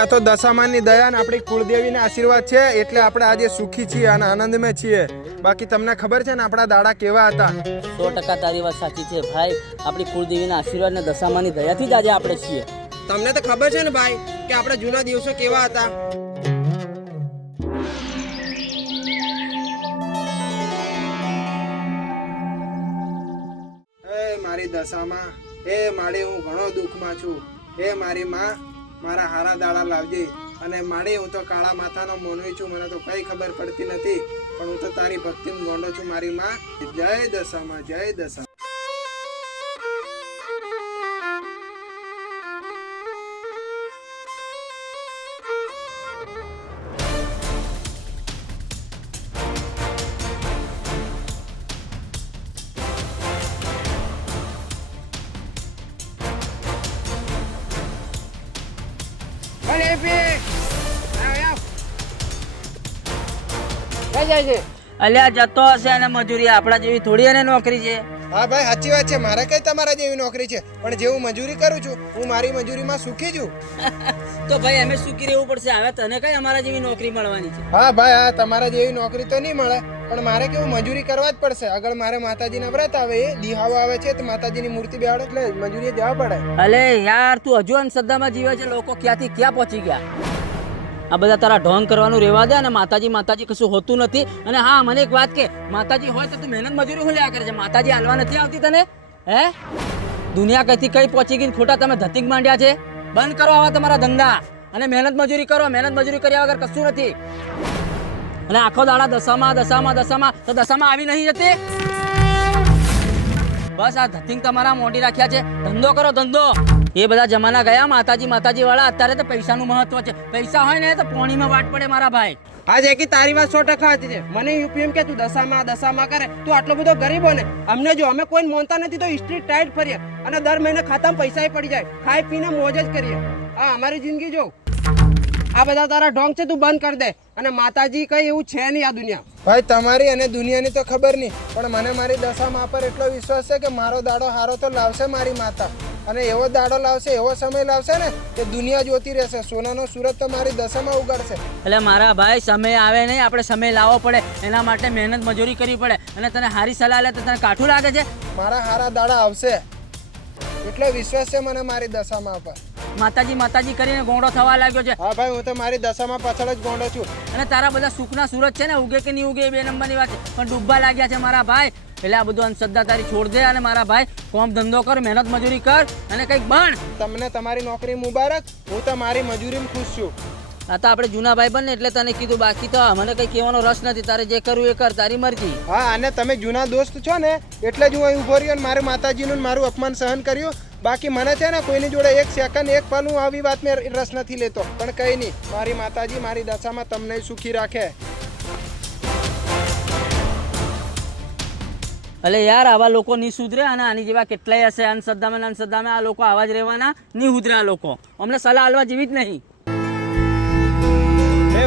ભાઈ આ તો દશામાની દયા અને આપણી કુળદેવીના આશીર્વાદ છે એટલે આપણે આજે સુખી છીએ અને આનંદમાં છીએ. બાકી તમને ખબર છે ને આપણા દાડા કેવા હતા? 100% તારી વાત સાચી છે ભાઈ. આપણી કુળદેવીના આશીર્વાદ ને દશામાની દયાથી જ આજે આપણે છીએ. તમને તો ખબર છે ને ભાઈ કે આપણા જૂના દિવસો કેવા હતા? મારી દશામાં માડી હું ઘણો દુઃખમાં છું. મારી માં મારા હારા દાડા લાવજે. અને માડી હું તો કાળા માથાનો મોનવી છું, મને તો કઈ ખબર પડતી નથી, પણ હું તો તારી ભક્તિમાં ગોંડો છું મારી માં. જય દશામાં, જય દશા. અલ્યા જતો હશે અને મજૂરી આપણા જેવી થોડી એને નોકરી છે. હા ભાઈ સાચી વાત છે, મારે કઈ તમારા જેવી નોકરી છે, પણ જેવું મજૂરી કરું છું હું મારી મજૂરીમાં સુખી છું. તો ભાઈ અમે સુખી રહેવું પડશે. હવે તને કઈ અમારા જેવી નોકરી મળવાની છે? હા ભાઈ, હા તમારા જેવી નોકરી તો નહીં મળે, પણ મારે કેવું મજૂરી કરવા જ પડશે. આગળ મારે માતાજીના વ્રત આવે, એ દિહાવો આવે છે તો માતાજીની મૂર્તિ બેહાડે એટલે મજૂરી જવા પડે. અલે યાર તું હજુ અંધશ્રદ્ધામાં જીવે છે. લોકો ક્યાંથી ક્યાં પહોંચી ગયા. આ બધા તારા ઢોંગ કરવાનું રહેવા દે. અને માતાજી માતાજી કશું હોતું નથી. અને હા મને એક વાત કે, માતાજી હોય તો તું મહેનત મજૂરી હું લ્યા કરે છે? માતાજી હાલવા નથી આવતી તને? હે દુનિયા કઈથી કઈ પહોંચી ગઈ, ખોટા તમે ધતિંગ માંડ્યા છે. બંધ કરો આવા તમારા ધંધા અને મહેનત મજૂરી કરો. મહેનત મજૂરી કર્યા વગર કશું નથી. અને આખો દાડા દશામાં દશામાં દશામાં તો દશામાં આવી નહીં જતી. બસ આ ધતિંગ તમારા મોઢી રાખ્યા છે. ધંધો કરો ધંધો. એ બધા જમાના ગયા માતાજી માતાજી વાળા. અત્યારે તો પૈસાનું મહત્વ છે. પૈસા હોય ને તો પોણીમાં વાટ પડે મારા ભાઈ. હા જે કે તારી વાત 100% હતી છે. મને યુપીએમ કે તું દશામાં કરે, તું આટલો બધો ગરીબ હો ને. અમને જો અમે કોઈ મોનતા નથી તો સ્ટ્રીટ ટાઈટ ફરીએ અને દર મહિને ખાતામાં પૈસા પડી જાય, ખાઈ પીને મોજ જ કરીએ. હા અમારી જિંદગી જો. આ બધા તારા ઢોંગ છે તું બંધ કરી દે. અને માતાજી કઈ એવું છે નહીં આ દુનિયા. ભાઈ તમારી અને દુનિયાની તો ખબર નહીં, પણ મને મારી દશામાં પર એટલો વિશ્વાસ છે કે મારો દાડો હારો તો લાવશે મારી માતા. અને એવો દાડો લાવશે, એવો સમય લાવશે ને કે દુનિયા જોતી રહેશે. સોનાનો સુરત તો મારી દશામાં ઉગાડશે. એટલે મારા ભાઈ સમય આવે નહીં, આપણે સમય લાવવો પડે. એના માટે મહેનત મજૂરી કરવી પડે. અને તને હારી સલાહ લે તો તને કાઠું લાગે છે? મારા હારા દાડા આવશે એટલો વિશ્વાસ છે મને મારી દશામાં પર. માતાજી માતાજી કરીને ગોંડો થવા લાગ્યો છે. હા ભાઈ, હું તો મારી દશામાં પાછળ જ ગોંડો છું. અને તારા બધા સુખના સુરત છે ને, ઉગે કે નહીં ઉગે એ 2 નંબરની વાત છે, પણ ડૂબવા લાગ્યા છે મારા ભાઈ. એટલે આ બધું અંધશ્રદ્ધા તારી છોડ દે. અને મારા ભાઈ કોમ ધંધો કર, મહેનત મજૂરી કર અને કંઈક બન. તમને તમારી નોકરી મુબારક. હું તો મારી મજૂરીમાં ખુશ છું. આ તો આપણે જૂના ભાઈ બને એટલે તને કીધું. બાકી તો મને કઈ કહેવાનો રસ નથી. તારે જે કરવું એ કર, તારી મરજી. હા, અને તમે જૂના દોસ્ત છો ને એટલે જ હું અહીં ઉભો રહ્યો અને મારી માતાજીનું મારું અપમાન સહન કર્યું. બાકી મને છે ને કોઈની જોડે એક સેકન્ડ એક પલ હું આવી વાત મેં રસ નથી લેતો. પણ કંઈ નહીં, મારી માતાજી મારી દશામાં તમને સુખી રાખે. એટલે યાર આવા લોકો નહીં સુધરે. અને આની જેવા કેટલાય હશે અંધશ્રદ્ધામાં આ લોકો આવા જ રહેવાના. નહીં સુધરે આ લોકો. અમને સલાહ આલવા જેવી જ નહીં.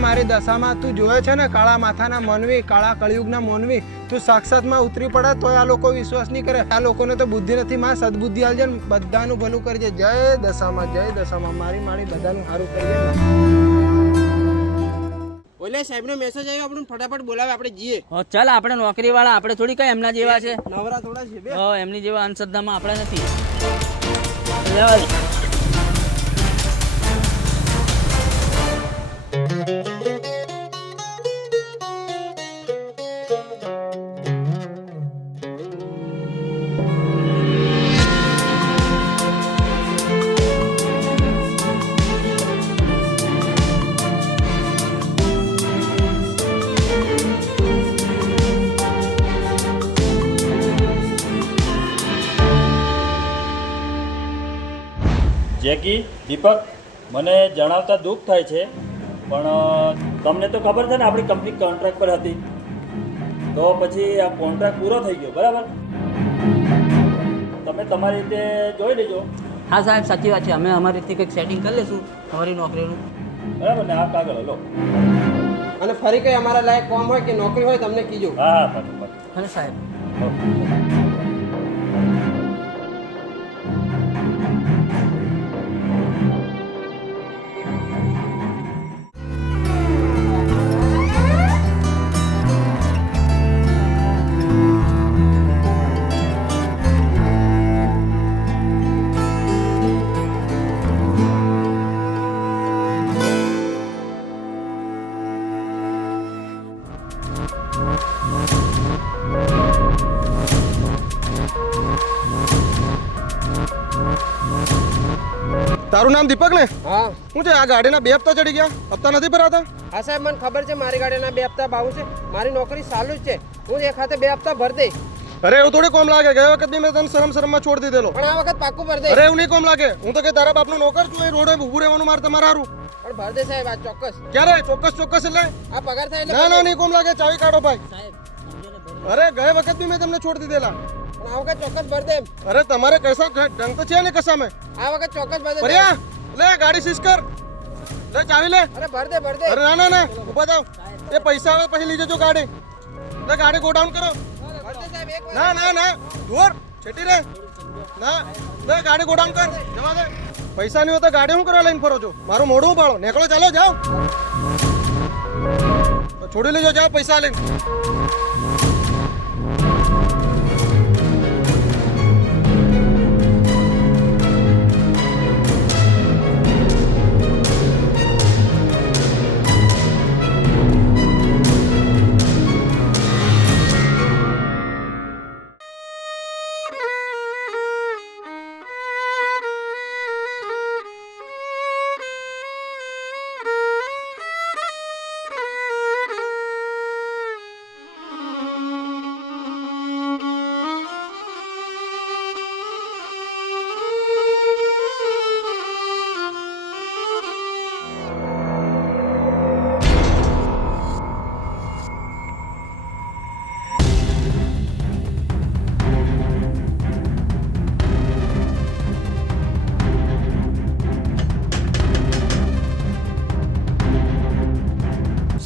મારી દશામાં તું જોવે છે ને કાળા માથાના મોનવી, કાળા કળિયુગના મોનવી, તું સાક્ષાતમાં ઉતરી પડે તો આ લોકો વિશ્વાસ નહીં કરે. આ લોકોને તો બુદ્ધિ નથી. માં સદબુદ્ધિ આલજે ને બધાનું ભલું કરજે. જય દશામાં, જય દશામાં. મારી બધાનું સારું કરજે. ઓલે સાહેબનો મેસેજ આવ્યો, આપણને ફટાફટ બોલાવે, આપણે જઈએ. ચાલ આપણે નોકરી વાળા, આપણે થોડી કઈ એમના જેવા છે. નવરા થોડા છે બે. એમની જેવા અંધશ્રદ્ધામાં આપણે નથી. જેકી, દીપક, મને જણાવતા દુઃખ થાય છે, પણ તમને તો ખબર છે ને આપણી કંપની કોન્ટ્રાક્ટ પર હતી. તો પછી આ કોન્ટ્રાક્ટ પૂરો થઈ ગયો, બરાબર? તમે તમારી રીતે જોઈ લેજો. હા સાહેબ સાચી વાત છે. અમે અમારી રીતે કંઈક સેટિંગ કરી લઈશું તમારી નોકરીનું. બરાબર ને? આ કાગળ લો. અને ફરી કઈ અમારા લાયક કામ હોય કે નોકરી હોય તમને કીજો. હા હા બરાબર. અને સાહેબ તારું નામ દીપક ને? હા શું છે આ ગાડીના 2 હપ્તા ચડી ગયા? હપ્તા નથી ભરાતા? હા સાહેબ મને ખબર છે મારી ગાડીના 2 હપ્તા બાવું છે. મારી નોકરી ચાલુ જ છે. હું એક હાથે 2 હપ્તા ભરી દઈશ. અરે એવું થોડી કોમ લાગે. ગયા વખત બી મેં તને શરમમાં છોડી દીધેલો. પણ આ વખત પાક્કું ભરી દઈશ. અરે એવું નહીં કોમ લાગે. હું તો કે તારા બાપનો નોકર છું. એ રોડે ઊભું રહેવાનું મારે તમારે હારું. પણ ભરી દઈશ સાહેબ આ ચોક્કસ. ક્યારે? ચોક્કસ એટલે આ પગાર થાય એટલે ના ના નહીં કોમ લાગે. ચાવી કાઢો ભાઈ. સાહેબ સમજો ને ભરી અરે ગયા વખત બી મેં તમને છોડી દીધેલા. પણ આ વખત ચોક્કસ ભરી દે. અરે તમારે કૈસા ઢંગ તો છે ને કસા મેં? આ વખત ચોક્કસ ભરી દે. ભર્યા લે ગાડી સીઝ કર. લે ચાવી લે. અરે ભરી દે ભરી દે. અરે ના ઊભા થાવ. એ પૈસા આવે પછી લઈ જજો ગાડી. લે ગાડી ગોડાઉન કરો. ભરી દે સાહેબ એક વાર. ના જોર છેટી રે. ના લે ગાડી ગોડાઉન કર. જવા દે. પૈસા નહીં હોય તો ગાડી શું કરવા લઈને ફરો છો? મારું મોઢું ઉપાડો. નીકળો ચાલો જાઓ. છોડી લેજો જાઓ પૈસા લઈને.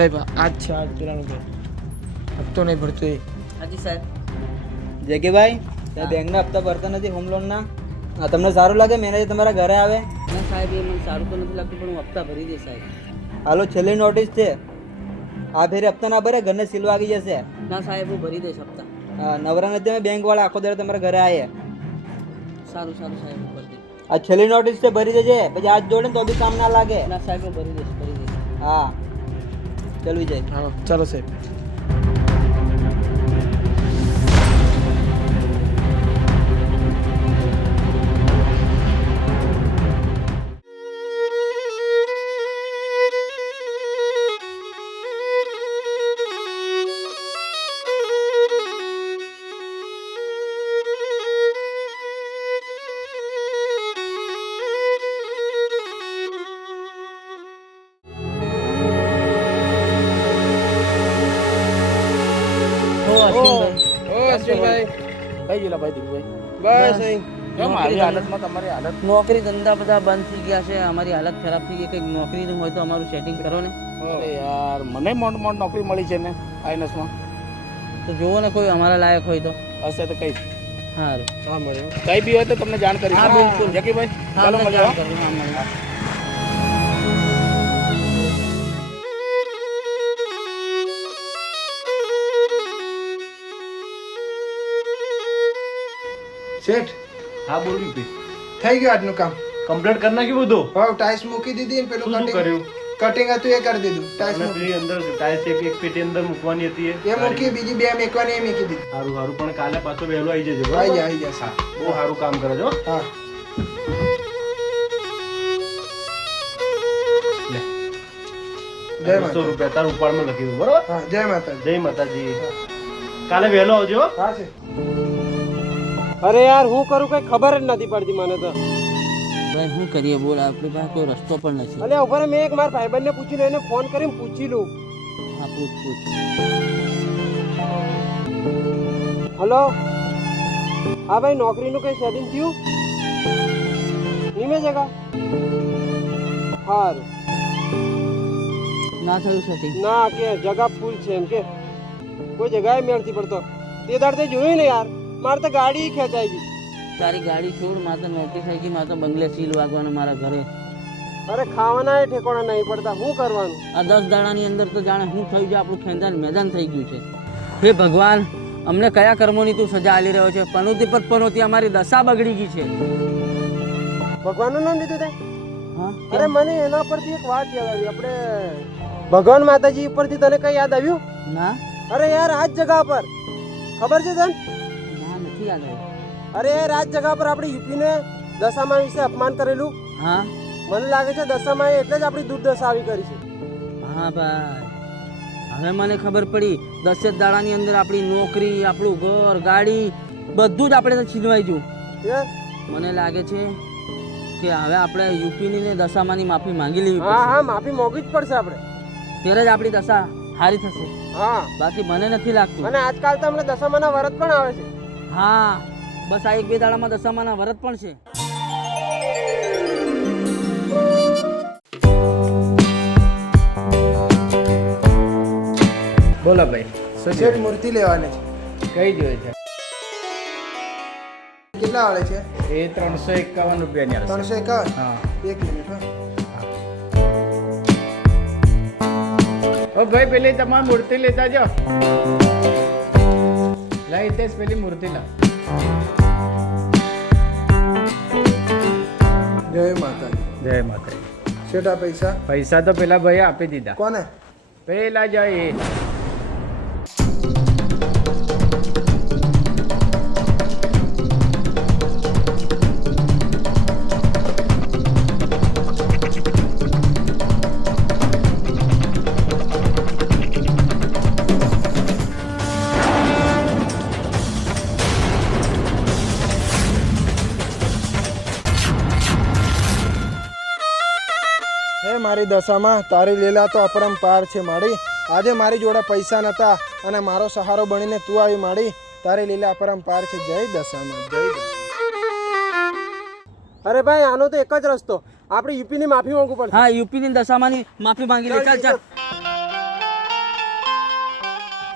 સાહેબ આજ છે આજ પેલાનું ઘર હપ્તો નહીં ભરતો એ. હાજી સાહેબ. જગીભાઈ તમે બેંકના હપ્તા ભરતા નથી હોમ લોનના. તમને સારું લાગે મેનેજર તમારા ઘરે આવે? ના સાહેબ એ મને સારું તો નથી લાગતું પણ હું હપ્તા ભરી દઈશ સાહેબ. હાલો છેલ્લી નોટિસ છે. આ ફેરે હપ્તા ના ભરે ઘરને સીલ વાગી જશે. ના સાહેબ હું ભરી દઈશ હપ્તા. નવરા નથી અમે બેંક વાળા આખો દર તમારા ઘરે આવીએ. સારું સાહેબ હું ભરી દઈશ. આ છેલ્લી નોટિસ છે ભરી દેજે. પછી આજ જોડે ને તો બી કામ ના લાગે. ના સાહેબ હું ભરી દઈશ. હા ચાલ વિજય. હા ચાલો સાહેબ. અશ્વિનભાઈ કઈ ગયેલા ભાઈ દીપભાઈ? બસ અહીં. કેમ આવી હાલતમાં તમારી હાલત? નોકરી ધંધા બધા બંધ થઈ ગયા છે. અમારી હાલત ખરાબ થઈ ગઈ. કંઈક નોકરી હોય તો અમારું સેટિંગ કરો ને. અરે યાર મને મોટ નોકરી મળી છે ને આઈનસમાં. તો જુઓ ને કોઈ અમારા લાયક હોય તો. હશે તો કઈ સારું. હા મળ્યો. કઈ બી હોય તો તમને જાણ કરીશ. હા, બિલકુલ. જકીભાઈ હા, ચાલો અમને મળીએ, જાણ હો. કરજો. હા, મળીએ. શેઠ હા બોલ્યું ભાઈ થઈ ગયું આજનું કામ. કમ્પ્લીટ કરી નાખ્યું બધું. હવે ટાઈલ્સ મૂકી દીધી ને પેલું શું કર્યું? કટિંગ હતું એ કરી દીધું. ટાઈલ્સ અને પેલી અંદર ટાઈલ્સ એક પેટી અંદર મૂકવાની હતી એ મૂકી, બીજી 2 મેકવાની એ મૂકી દીધી. સારું સારું પણ કાલે પાછો વહેલો આવી જજો આવી બરાબર? જા આવી જા સા. બહુ સારું કામ કરે છો. હા લે જય 200 માતા. રૂપિયા તાર ઉપાડમાં લખી દઉં બરોબર? હા જય માતાજી. જય માતાજી. કાલે વહેલો આવજો હો. હા છે. અરે યાર હું કરું કઈ ખબર જ નથી પડતી મને તો. ભાઈ શું કરીએ બોલ, આપણી પાસે કોઈ રસ્તો પણ નથી. અલે ઉપર મેં એક મારા ભાઈબંધને પૂછ્યું એને ફોન કરીને પૂછી લઉં. હા પૂછ. હલો હા ભાઈ નોકરીનું કઈ સેટિંગ થયું? નિમે જગા હારું ના થયું સેટિંગ. ના કે જગા ફૂલ છે એમ કે કોઈ જગાએ મેળ નથી પડતો. તે દાડે જોયું ને યાર મારે તો ગાડી ખેંચાઈ ગઈ. તારી ગાડી છોડ, મારે તો નોટિસ આવી ગઈ. મારે તો બંગલે સીલ વાગવાનું મારા ઘરે. અરે ખાવાના ઠેકોણા નહીં પડતા શું કરવાનું? આ 10 દાડાની અંદર તો જાણે શું થયું છે, આપણું ખેંદાન મેદાન થઈ ગયું છે. હે ભગવાન, અમને કયા કર્મોની તું સજા આલી રહ્યો છે? પનોતી પર પનોતી અમારી દશા બગડી ગઈ છે. ભગવાનનું નામ લીધું તે? હા અરે મને એના પરથી એક વાત યાદ આવી. આપણે ભગવાન માતાજી ઉપરથી તને કઈ યાદ આવ્યું? ના અરે યાર આ જ જગા પર ખબર છે તને? ના નથી યાદ આવ્યું. અરે યાર આ જ જગા પર આપણે યુપીને દશામાં વિશે અપમાન કરેલું. હા મને લાગે છે દશામાં એટલે જ આપણી દુર્દશા આવી કરી છે. હા ભાઈ, હવે મને ખબર પડી 10 જ દાડાની અંદર આપણી નોકરી, આપણું ઘર, ગાડી બધું જ આપણે છીનવાઈ ગયું. મને લાગે છે કે હવે આપણે યુપીની ને દશામાની માફી માંગી લેવી હા પડશે. હા, માફી મોંઘી જ પડશે આપણે. ત્યારે જ આપણી દશા સારી થશે. હા, બાકી મને નથી લાગતું. અને આજકાલ તો અમને દશામાના વ્રત પણ આવે છે. હા, બસ આ 1-2 દાડામાં દશામાના વ્રત પણ છે. બોલો ભાઈ, શું શેઠ મૂર્તિ લેવાની છે. કઈ જોઈએ છે? કેટલા વાળે છે? એ 351 રૂપિયાની આવશે. 351. હા. એક મિનિટ હા. ઓ ભાઈ, પેલી તમારી મૂર્તિ લેતા જાઓ. લા હિતેશ, પેલી મૂર્તિ લા. જય માતાજી. જય માતા. શેઠ આ પૈસા પૈસા તો પેલા ભાઈ આપી દીધા. કોને? પેલા જાય એ. હે મારી દશામાં તારી લીલા તો અપરંપાર છે માડી. આજે મારી જોડે પૈસા નતા અને મારો સહારો બનીને તું આવી માડી. તારી લીલા અપરંપાર છે. જય દશામાં, જય દશામાં. અરે ભાઈ, આનો તો એક જ રસ્તો, આપણે યુપીની માફી માંગવું પડશે. હા, યુપીની દશામાની માફી માંગી લે. ચાલ ચાલ.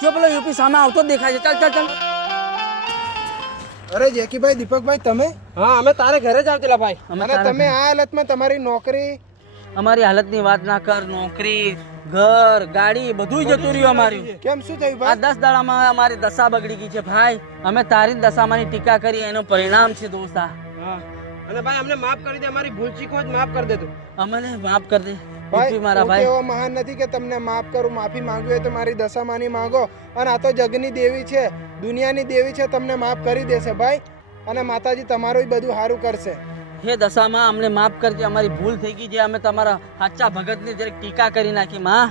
જો પેલો યુપી સામે આવતો જ દેખાય છે. ચાલ ચાલ ચાલ. અરે જેકીભાઈ, દીપકભાઈ, તમે હા, અમે તારે ઘરે જ આવતેલા ભાઈ. અમે અને તારા તમે આ હાલતમાં તમારી નોકરી અમારી હાલતની વાત ના કર. નોકરી, ઘર, ગાડી બધું જતું રહ્યું અમારું. કેમ શું થયું આ ભાઈ? 10 દાડામાં અમારી દશા બગડી ગઈ છે ભાઈ. અમે તારી જ દશામાંની ટીકા કરી, એનું પરિણામ છે દોસ્ત આ. હા, અને ભાઈ અમને માફ કરી દે, અમારી ભૂલ ચૂક હોય તો માફ કરી દે તું. અમને માફ કર દે ભાઈ યુપી મારા હું ભાઈ. એવો મહાન નથી કે તમને માફ કરું. માફી માંગવી હોય તો મારી દશામાની માંગો. અને આ તો જગની દેવી છે, દુનિયાની દેવી છે, તમને માફ કરી દેશે ભાઈ. અને માતાજી તમારું બધું સારું કરશે. હે દશામાં, અમને માફ કરજે. અમારી ભૂલ થઈ ગઈ છે. અમે તમારા સાચા ભગતની જરીક ટીકા કરી નાખી. માં,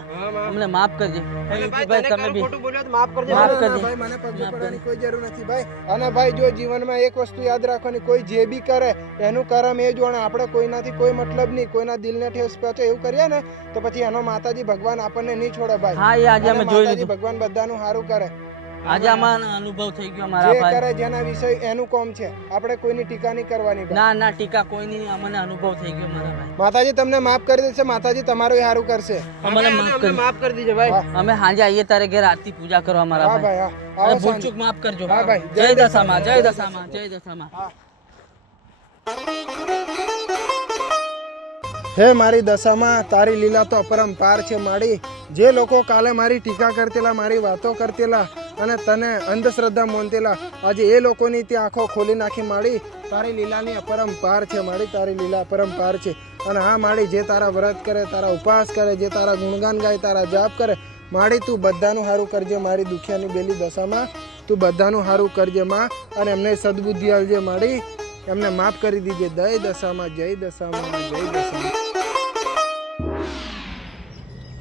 અમને માફ કરજે. હે અને યુપી ભાઈ, ભાઈ, તને તમે કાલ બી ખોટું બોલ્યો તો માફ કરજે. માફ ના, કરજે. ભાઈ મને પગે માફ પડવાની કોઈ જરૂર નથી ભાઈ. અને ભાઈ જો જીવનમાં એક વસ્તુ યાદ રાખવાની, કોઈ જે બી કરે એનું કર્મ એ જોણે. આપણે કોઈનાથી કોઈ મતલબ નહીં, કોઈના દિલને ઠેસ પહોંચે એવું કરીએ ને તો પછી એનો માતાજી ભગવાન આપણને નહીં છોડે ભાઈ. હા, એ આજે અને અમે જોઈ માતાજી લીધું. ભગવાન બધાનું સારું કરે. આજે આમાં અનુભવ થઈ ગયો મારા જે ભાઈ. કરે જેના વિષય એનું કોમ છે. આપણે કોઈની ટીકા નહીં કરવાની ભાઈ. ના ના, ટીકા કોઈ નહીં. અમને અનુભવ થઈ ગયો મારા ભાઈ. માતાજી તમને માફ કરી દેશે. માતાજી તમારું સારું કરશે. અમને માફ અમને કરજો. માફ કરી દીજો ભાઈ. અમે સાંજે આવીએ તારે ઘેર આરતી પૂજા કરવા મારા હા ભાઈ. ભાઈ હા. અરે આવો ભૂલ સાંજે. ચૂક માફ કરજો. હા ભાઈ. જય દશામાં, જય દશામાં, જય દશામાં. હે મારી દશામાં તારી લીલા તો અપરંપાર છે માડી. જે લોકો કાલે મારી ટીકા કરતેલા, મારી વાતો કરતેલા અને તને અંધશ્રદ્ધા માનતેલા, આજે એ લોકોની ત્યાં આંખો ખોલી નાખી માડી. તારી લીલાની અપરંપાર છે માડી. તારી લીલા અપરંપાર છે. અને હા માડી, જે તારા વ્રત કરે, તારા ઉપવાસ કરે, જે તારા ગુણગાન ગાય, તારા જાપ કરે, માડી તું બધાનું સારું કરજે. મારી દુખિયાની બેલી દશામાં તું બધાનું સારું કરજે માં. અને એમને સદબુદ્ધિ આપજે માડી. એમને માફ કરી દીજે. જય દશામાં, જય દશામાં, જય દશામાં.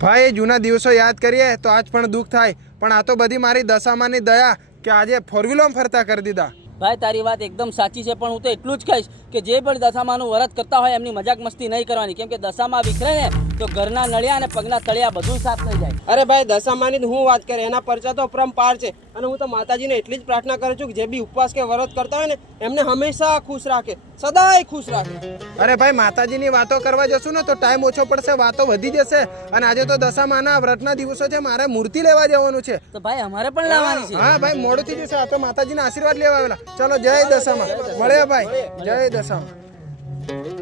ભાઈ જૂના દિવસો યાદ કરીએ તો આજ પણ દુઃખ થાય. પણ આ તો બધી મારી દશામાંની દયા કે આજે ફોર વ્હીલમાં ફરતા કરી દીધા. ભાઈ તારી વાત એકદમ સાચી છે. પણ હું તો એટલું જ કહીશ કે જે પણ દશામાનું વ્રત કરતા હોય એમની મજાક મસ્તી નહીં કરવાની. કેમ કે દશામાં વિખરે ને તો ઘરના નળિયા અને પગના તળિયા બધું સાફ થઈ જાય. અરે ભાઈ, દશામાની તો હું વાત કરે, એના પરચા તો અપરંપાર છે. અને હું તો માતાજીને એટલી જ પ્રાર્થના કરું છું કે જે બી ઉપવાસ કે વ્રત કરતા હોય ને એમને હંમેશા ખુશ રાખે, સદાય ખુશ રાખે. અરે ભાઈ માતાજીની વાતો કરવા જશું ને તો ટાઈમ ઓછો પડશે, વાતો વધી જશે. અને આજે તો દશામાના વ્રતના દિવસો છે, મારે મૂર્તિ લેવા જવાનું છે. તો ભાઈ અમારે પણ લાવવાની છે. હા ભાઈ મોડું થઈ જશે. આ તો માતાજીના આશીર્વાદ લેવા આવેલા. ચલો જય દશામાં. મળે ભાઈ. જય દશામાં.